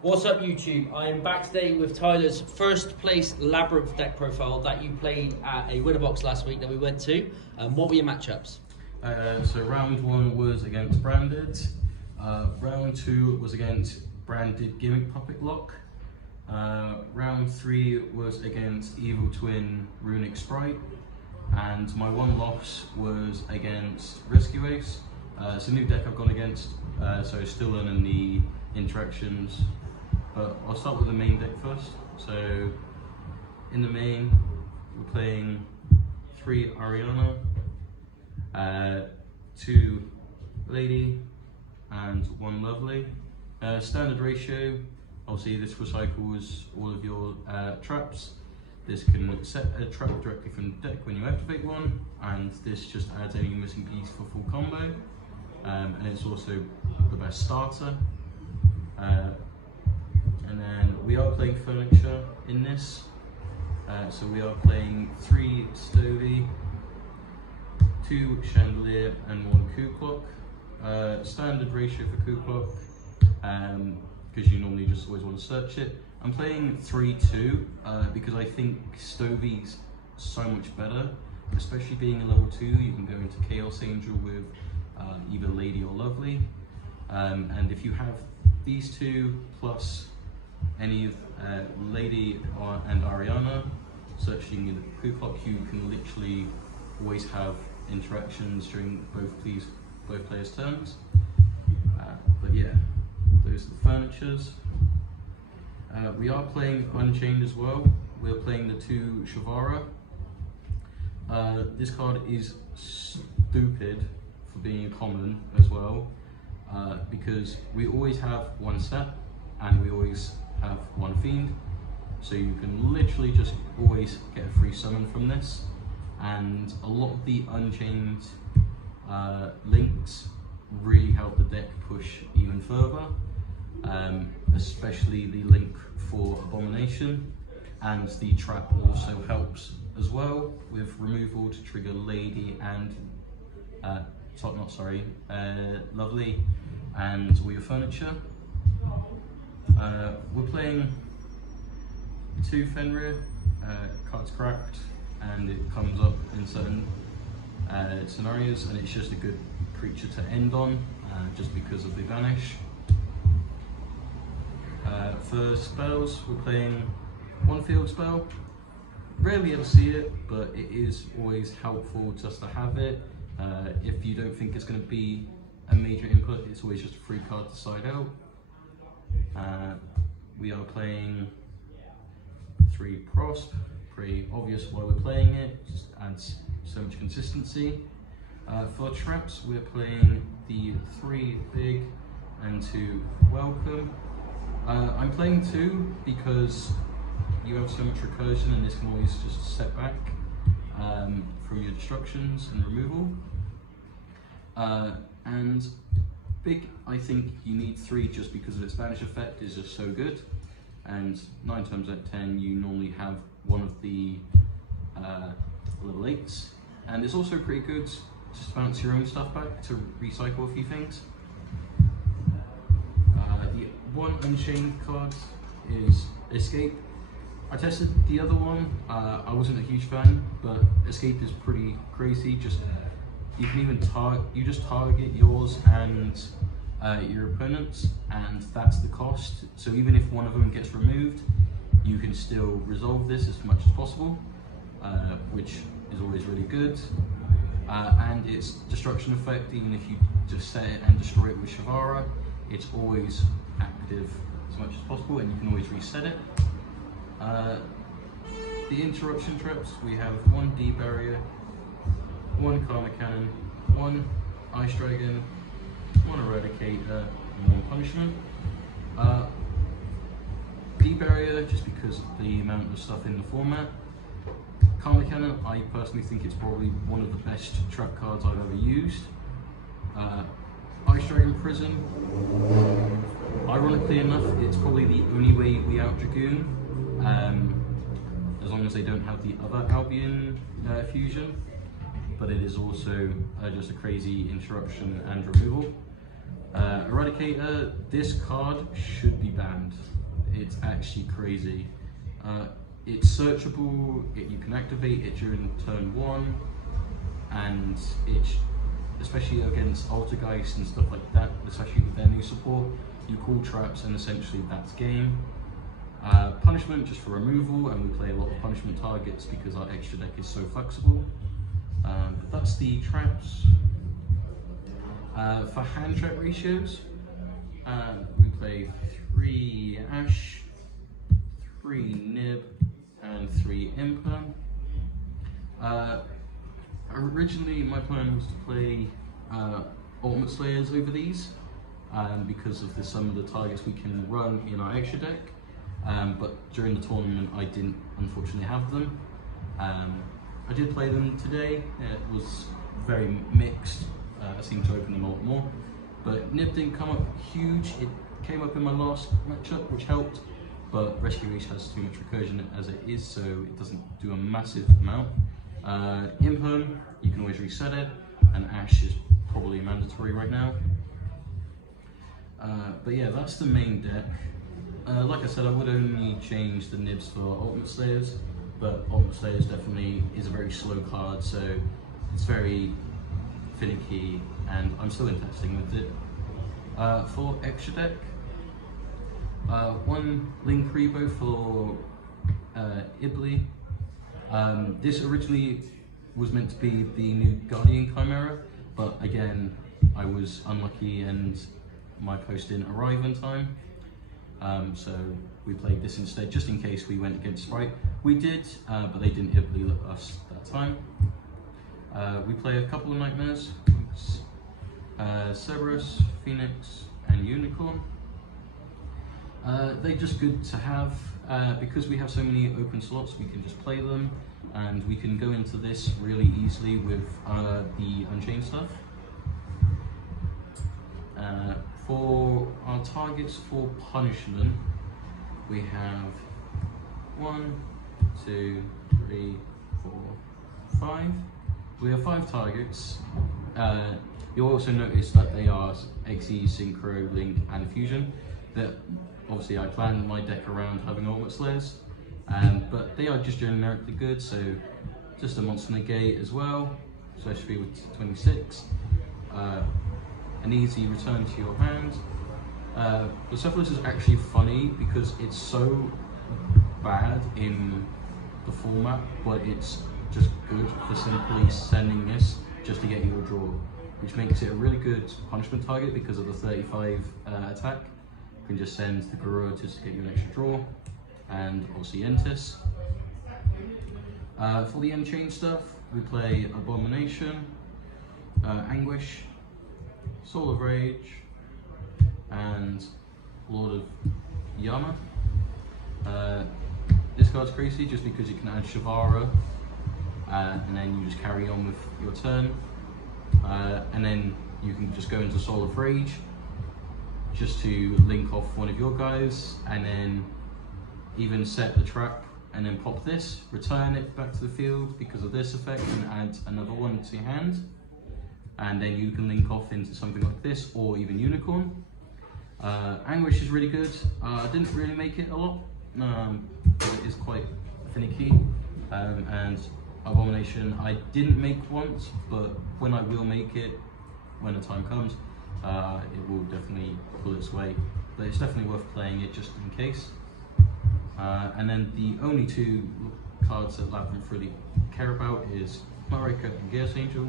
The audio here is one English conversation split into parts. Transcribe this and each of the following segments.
What's up YouTube? I am back today with Tyler's first place Labyrinth deck profile that you played at a winner box last week that we went to. What were your matchups? So round 1 was against Branded, round 2 was against Branded Gimmick Puppet Lock, round 3 was against Evil Twin Runic Sprite, and my one loss was against YUGIOH. It's a new deck I've gone against, so still learning the interactions. But I'll start with the main deck first. So in the main, we're playing 3 Ariana, 2 Lady, and 1 Lovely. Standard ratio, obviously this recycles all of your traps. This can set a trap directly from the deck when you activate one, and this just adds any missing piece for full combo. And it's also the best starter. And then we are playing furniture in this. So we are playing 3 Stovey, 2 Chandelier, and 1 Coup Clock. Standard ratio for Coup Clock, because you normally just always want to search it. I'm playing 3-2 because I think Stovey's so much better, especially being a level 2. You can go into Chaos Angel with either Lady or Lovely. And if you have these 2 plus any of Lady and Ariana searching in the Coup Clock, you can literally always have interactions during both players' turns. But yeah, those are the furnitures. We are playing Unchained as well. We're playing the 2 Shavara. This card is stupid for being a common as well, because we always have 1 set and we always have 1 fiend, so you can literally just always get a free summon from this. And a lot of the Unchained links really help the deck push even further, especially the link for Abomination, and the trap also helps as well with removal to trigger Lady and Lovely and all your furniture. We're playing 2 Fenrir. Card's cracked and it comes up in certain scenarios, and it's just a good creature to end on just because of the vanish. For spells, we're playing 1 field spell. Rarely ever see it, but it is always helpful just to have it. If you don't think it's going to be a major input, it's always just a free card to side out. We are playing 3 Prosp, pretty obvious why we're playing it, just adds so much consistency. For traps, we're playing the 3 Big and 2 Welcome. I'm playing 2 because you have so much recursion and this can always just set back from your destructions and removal. And Big, I think you need 3 just because of its vanish effect is just so good, and 9 times out of 10 you normally have one of the level 8s, and it's also pretty good to bounce your own stuff back to recycle a few things. The 1 Unchained card is Escape. I tested the other one, I wasn't a huge fan, but Escape is pretty crazy. You can even target yours and your opponents, and that's the cost. So even if one of them gets removed, you can still resolve this as much as possible, which is always really good. And its destruction effect, even if you just set it and destroy it with Shavara, it's always active as much as possible, and you can always reset it. The interruption traps, we have 1 D Barrier, 1 Karma Cannon, 1 Ice Dragon, 1 Eradicator, and 1 Punishment. D Barrier, just because of the amount of stuff in the format. Karma Cannon, I personally think it's probably one of the best trap cards I've ever used. Ice Dragon Prison, ironically enough, it's probably the only way we out Dragoon, as long as they don't have the other Albion fusion, but it is also just a crazy interruption and removal. Eradicator, this card should be banned. It's actually crazy. It's searchable, you can activate it during turn 1, and it's, especially against Altergeist and stuff like that, especially with their new support, you call traps and essentially that's game. Punishment just for removal, and we play a lot of punishment targets because our extra deck is so flexible. But that's the traps. For hand trap ratios, we play 3 Ash, 3 Nib, and 3 Imperm. Originally, my plan was to play Ultimate Slayers over these because of some of the targets we can run in our extra deck. But during the tournament, I didn't unfortunately have them. I did play them today. It was very mixed. I seemed to open them a lot more. But Nib didn't come up huge. It came up in my last matchup, which helped. But Rescue Reach has too much recursion as it is, so it doesn't do a massive amount. Imperm, you can always reset it, and Ash is probably mandatory right now. But yeah, that's the main deck. Like I said, I would only change the Nibs for Ultimate Slayers, but Ultimate Slayers definitely is a very slow card, so it's very finicky, and I'm still in testing with it. For extra deck, 1 Link Rebo for Ibli. This originally was meant to be the new Guardian Chimera, but again, I was unlucky and my post didn't arrive in time. So we played this instead, just in case we went against Sprite. We did, but they didn't Ibli us that time. We play a couple of Nightmares, Cerberus, Phoenix, and Unicorn. They're just good to have. Because we have so many open slots, we can just play them, and we can go into this really easily with the Unchained stuff. For our targets for punishment, we have 1, 2, 3, 4, 5. We have 5 targets. You'll also notice that they are XE, Synchro, Link, and Fusion. That obviously I planned my deck around having Ultimate Slayers, but they are just generically good, so just a Monster Negate as well, especially with 26. An easy return to your hand. Persepolis is actually funny because it's so bad in the format, but it's just good for simply sending this just to get you a draw, which makes it a really good punishment target because of the 35 attack. You can just send the Garura just to get you an extra draw, and obviously Entis. For the Unchained stuff, we play Abomination, Anguish, Soul of Rage, and Lord of Yama. This card's crazy just because you can add Shavara, and then you just carry on with your turn, and then you can just go into Soul of Rage just to link off one of your guys, and then even set the trap and then pop this, return it back to the field because of this effect, and add another one to your hand, and then you can link off into something like this or even Unicorn. Anguish is really good. I didn't really make it a lot, but it is quite finicky. And Abomination I didn't make once, but when I will make it, when the time comes, it will definitely pull its weight. But it's definitely worth playing it just in case. And then the only 2 cards that Labrynth really care about is Marika and Chaos Angel.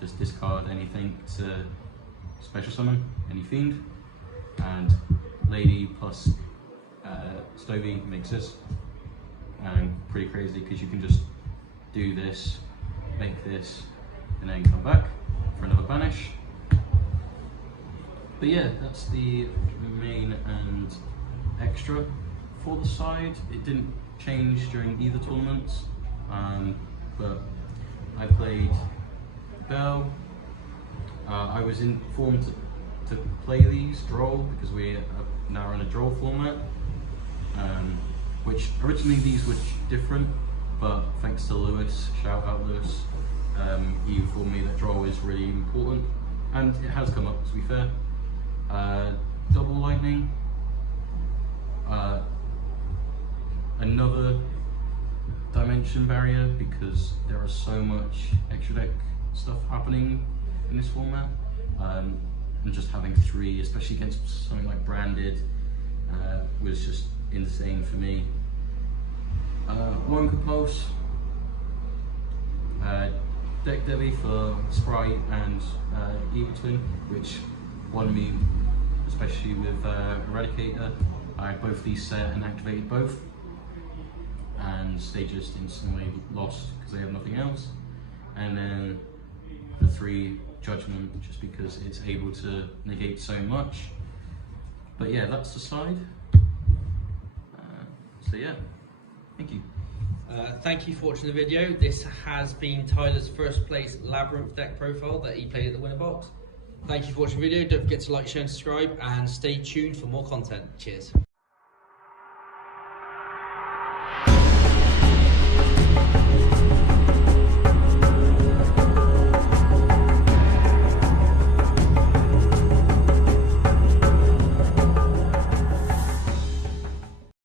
Just discard anything to special summon any fiend, and Lady plus Stovey makes this, and pretty crazy because you can just do this, make this, and then come back for another banish. But yeah, that's the main and extra. For the side, it didn't change during either tournaments, but I played Bell. I was informed to play these Droll because we are now in a Droll format, which originally these were different, but thanks to Lewis, shout out Lewis, he informed me that Droll is really important, and it has come up, to be fair. Double Lightning, another dimension barrier because there is so much extra deck stuff happening in this format, and just having 3, especially against something like branded, was just insane for me. 1 Compulse, Deck Debbie for Sprite and Evil Twin, which won me, especially with Eradicator. I had both these set and activated both, and they just instantly lost because they have nothing else. And then the 3 Judgment, just because it's able to negate so much. But yeah, that's the side. So yeah, thank you. Thank you for watching the video. This has been Tyler's first place Labyrinth deck profile that he played at the winner box. Thank you for watching the video. Don't forget to like, share and subscribe, and stay tuned for more content. Cheers.